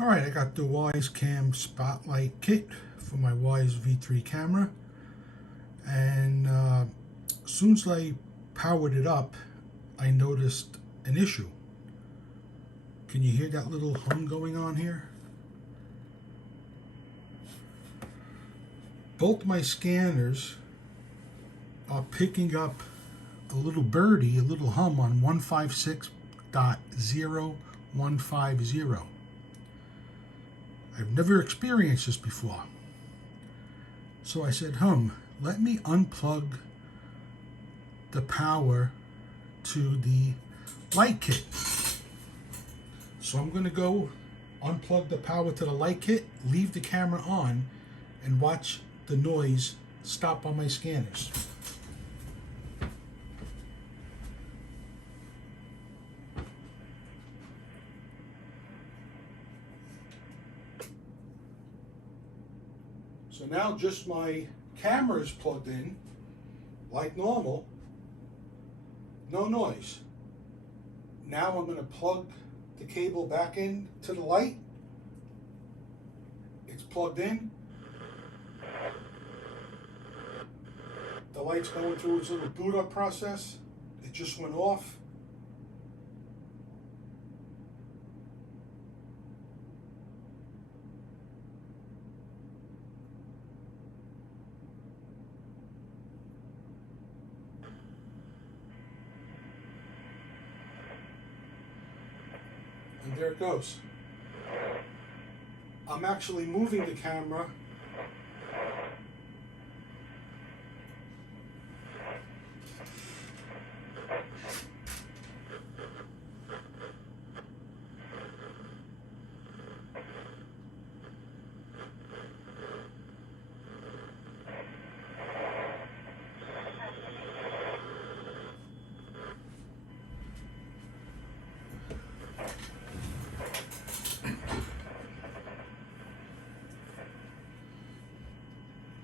Alright, I got the Wyze Cam Spotlight Kit for my Wyze V3 camera, and as soon as I powered it up, I noticed an issue. Can you hear that little hum going on here? Both my scanners are picking up a little birdie, a little hum on 156.0150. I've never experienced this before. So I said, let me unplug the power to the light kit. So I'm going to go unplug the power to the light kit, leave the camera on, and watch the noise stop on my scanners. So now just my camera is plugged in like normal, no noise. Now I'm going to plug the cable back in to the light. It's plugged in. The light's going through its little boot up process. It just went off. And there it goes. I'm actually moving the camera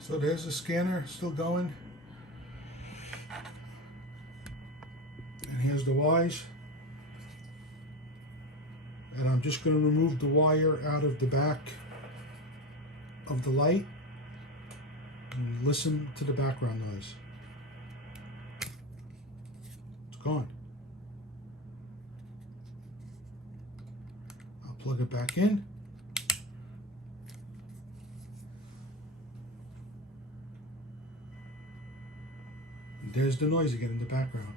So there's the scanner still going, and here's the Wyze, and I'm just going to remove the wire out of the back of the light and listen to the background noise. It's gone. I'll plug it back in. There's the noise again in the background.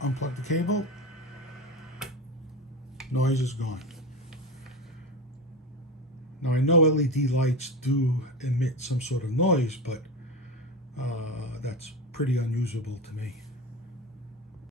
Unplug the cable. Noise is gone. Now I know LED lights do emit some sort of noise, but that's pretty unusable to me.